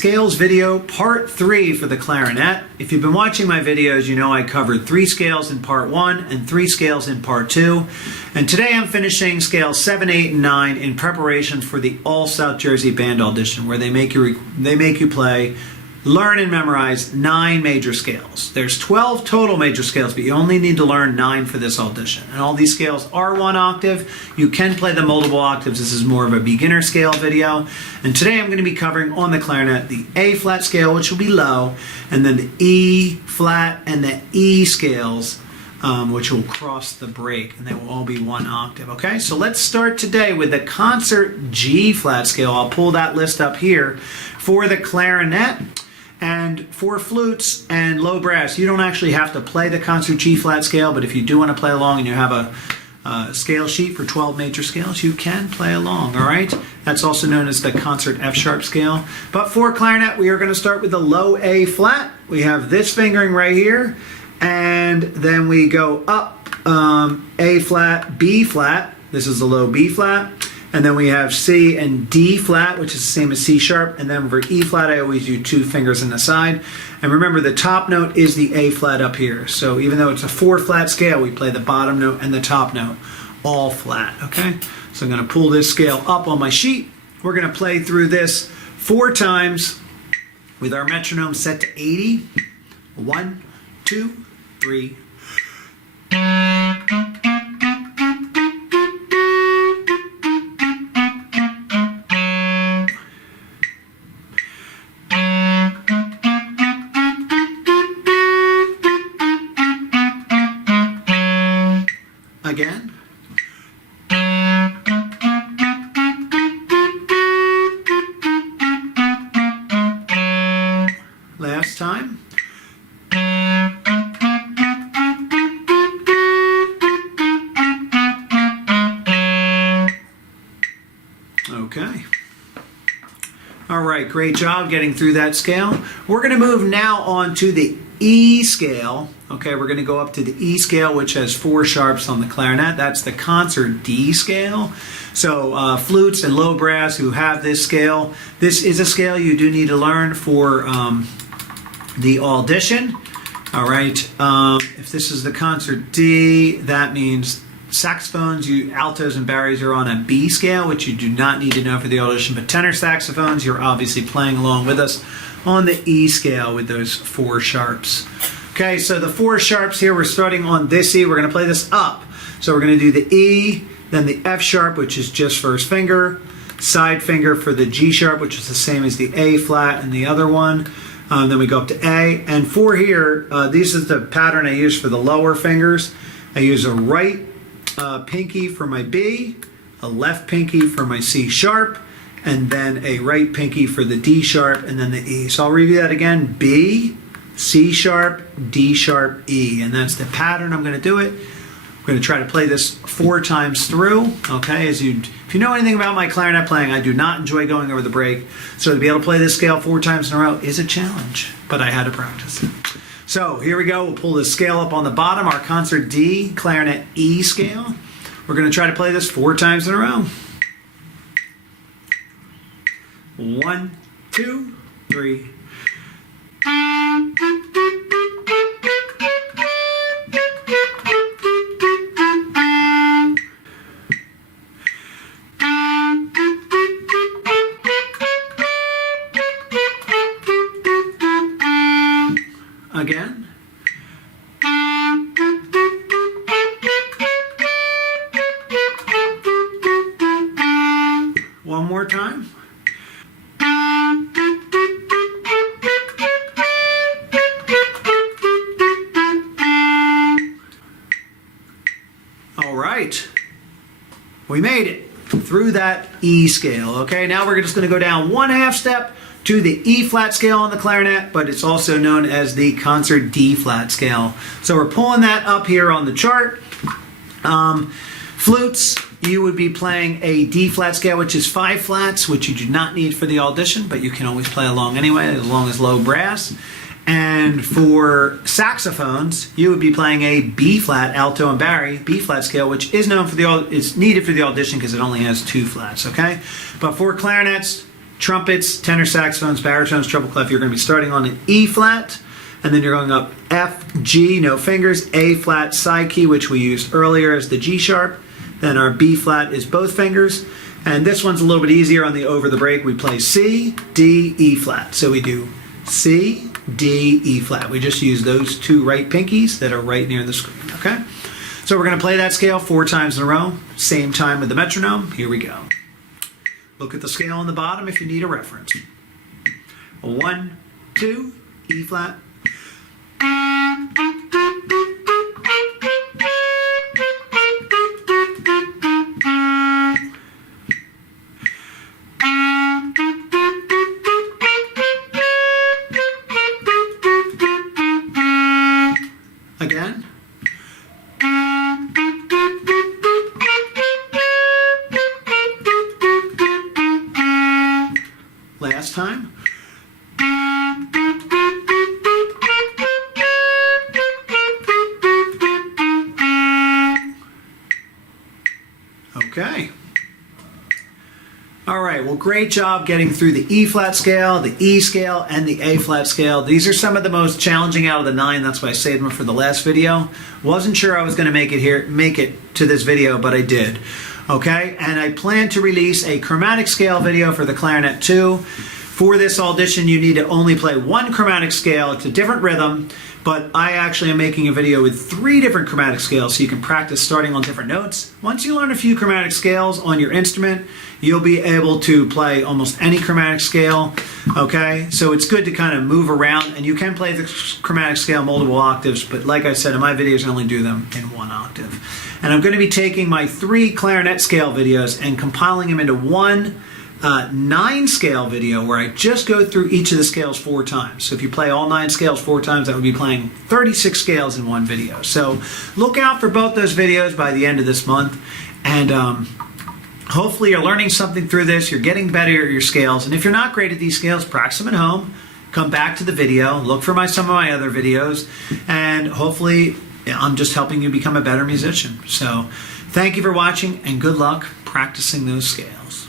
scales video part 3 for the clarinet. If you've been watching my videos, you know I covered 3 scales in part 1 and 3 scales in part 2. And today I'm finishing scales 7, 8, and 9 in preparation for the All South Jersey Band audition, where they make you play, learn and memorize 9 major scales. There's 12 total major scales, but you only need to learn 9 for this audition. And all these scales are 1 octave. You can play the multiple octaves. This is more of a beginner scale video. And today I'm going to be covering on the clarinet the A flat scale, which will be low, and then the E flat and the E scales, which will cross the break, and they will all be 1 octave. Okay, so let's start today with the concert G flat scale. I'll pull that list up here for the clarinet. And for flutes and low brass, you don't actually have to play the concert G flat scale, but if you do want to play along and you have a scale sheet for 12 major scales, you can play along, all right? That's also known as the concert F sharp scale. But for clarinet, we are going to start with the low A flat. We have this fingering right here, and then we go up A flat, B flat. This is the low B flat. And then we have C and D flat, which is the same as C sharp. And then for E flat, I always do 2 fingers on the side. And remember, the top note is the A flat up here. So even though it's a 4 flat scale, we play the bottom note and the top note all flat, okay? So I'm gonna pull this scale up on my sheet. We're gonna play through this 4 times with our metronome set to 80. 1, 2, 3. Again. Last time. Okay. All right, great job getting through that scale. We're going to move now on to the E scale. Okay, we're going to go up to the E scale, which has 4 sharps on the clarinet. That's the concert D scale. So flutes and low brass who have this scale, this is a scale you do need to learn for the audition. All right, if this is the concert D, that means saxophones, altos and baries are on a B scale, which you do not need to know for the audition, but tenor saxophones, you're obviously playing along with us on the E scale with those 4 sharps. Okay, so the 4 sharps here, we're starting on this E. We're going to play this up. So we're going to do the E, then the F sharp, which is just first finger, side finger for the G sharp, which is the same as the A flat and the other one. Then we go up to A. And for here, this is the pattern I use for the lower fingers. I use a right pinky for my B, a left pinky for my C sharp, and then a right pinky for the D sharp, and then the E. So I'll review that again. B, C sharp, D sharp, E. And that's the pattern I'm going to do it. We're going to try to play this 4 times through. Okay, if you know anything about my clarinet playing, I do not enjoy going over the break. So to be able to play this scale 4 times in a row is a challenge, but I had to practice it. So here we go. We'll pull the scale up on the bottom, our concert D, clarinet E scale. We're going to try to play this 4 times in a row. 1, 2, 3. Again. One more time. All right. We made it through that E scale. Okay, now we're just going to go down 1/2 step to the E flat scale on the clarinet, but it's also known as the concert D flat scale. So we're pulling that up here on the chart. Flutes, you would be playing a D flat scale, which is 5 flats, which you do not need for the audition, but you can always play along anyway, as long as low brass. And for saxophones, you would be playing a B flat, alto and bari, B flat scale, which is known for it's needed for the audition because it only has 2 flats, okay? But for clarinets, trumpets, tenor saxophones, baritones, treble clef, you're going to be starting on an E flat, and then you're going up F, G, no fingers, A flat side key, which we used earlier as the G sharp. Then our B flat is both fingers. And this one's a little bit easier on the over the break. We play C, D, E flat. So we do C, D, E flat. We just use those two right pinkies that are right near the screen, okay? So we're going to play that scale 4 times in a row, same time with the metronome. Here we go. Look at the scale on the bottom if you need a reference. 1, 2, E flat. Again. Last time. Okay. All right, well, great job getting through the E flat scale, the E scale, and the A flat scale. These are some of the most challenging out of the 9. That's why I saved them for the last video. Wasn't sure I was going to make it to this video, but I did. Okay, and I plan to release a chromatic scale video for the Clarinet too. For this audition, you need to only play 1 chromatic scale. It's a different rhythm, but I actually am making a video with 3 different chromatic scales so you can practice starting on different notes. Once you learn a few chromatic scales on your instrument, you'll be able to play almost any chromatic scale, okay? So it's good to kind of move around, and you can play the chromatic scale multiple octaves, but like I said, in my videos, I only do them in 1 octave. And I'm going to be taking my 3 clarinet scale videos and compiling them into one 9 scale video where I just go through each of the scales 4 times. So if you play all 9 scales 4 times, that would be playing 36 scales in one video. So look out for both those videos by the end of this month. And hopefully you're learning something through this. You're getting better at your scales. And if you're not great at these scales, practice them at home. Come back to the video. Look for some of my other videos. And hopefully I'm just helping you become a better musician. So thank you for watching and good luck practicing those scales.